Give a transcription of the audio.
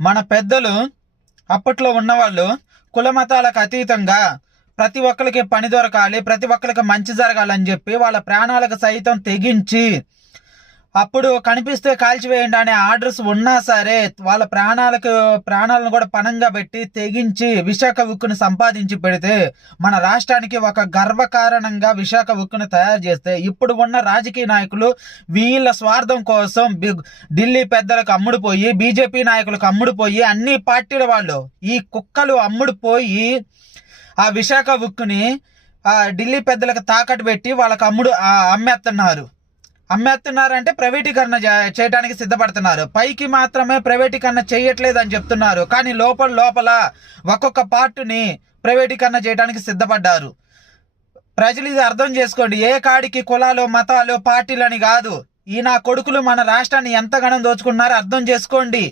మన పెద్దలు అప్పట్లో ఉన్నవాళ్ళు కుల మతాలకు అతీతంగా ప్రతి ఒక్కరికి పని దొరకాలి ప్రతి ఒక్కరికి మంచి జరగాలని చెప్పి వాళ్ళ ప్రాణాలకు సైతం తెగించి అప్పుడు కనిపిస్తే కాల్చివేయండి అనే ఆర్డర్స్ ఉన్నా సరే వాళ్ళ ప్రాణాలకు ప్రాణాలను కూడా పణంగా పెట్టి తెగించి విశాఖ ఉక్కుని సంపాదించి పెడితే మన రాష్ట్రానికి ఒక గర్వకారణంగా విశాఖ ఉక్కును తయారు చేస్తే ఇప్పుడు ఉన్న రాజకీయ నాయకులు వీళ్ళ స్వార్థం కోసం ఢిల్లీ పెద్దలకు అమ్ముడుపోయి బీజేపీ నాయకులకు అమ్ముడుపోయి అన్ని పార్టీల వాళ్ళు ఈ కుక్కలు అమ్ముడుపోయి ఆ విశాఖ ఉక్కుని ఢిల్లీ పెద్దలకు తాకట్టు పెట్టి వాళ్ళకి అమ్ముడు అమ్మేస్తున్నారు అమ్మేస్తున్నారంటే ప్రైవేటీకరణ చేయడానికి సిద్ధపడుతున్నారు. పైకి మాత్రమే ప్రైవేటీకరణ చేయట్లేదు అని చెప్తున్నారు. కానీ లోపల లోపల ఒక్కొక్క పార్టీని ప్రైవేటీకరణ చేయడానికి సిద్ధపడ్డారు. ప్రజలు ఇది అర్థం చేసుకోండి. ఏ కాడికి కులాలు మతాలు పార్టీలని కాదు. ఈ నా కొడుకులు మన రాష్ట్రాన్ని ఎంతగానో దోచుకున్నారో అర్థం చేసుకోండి.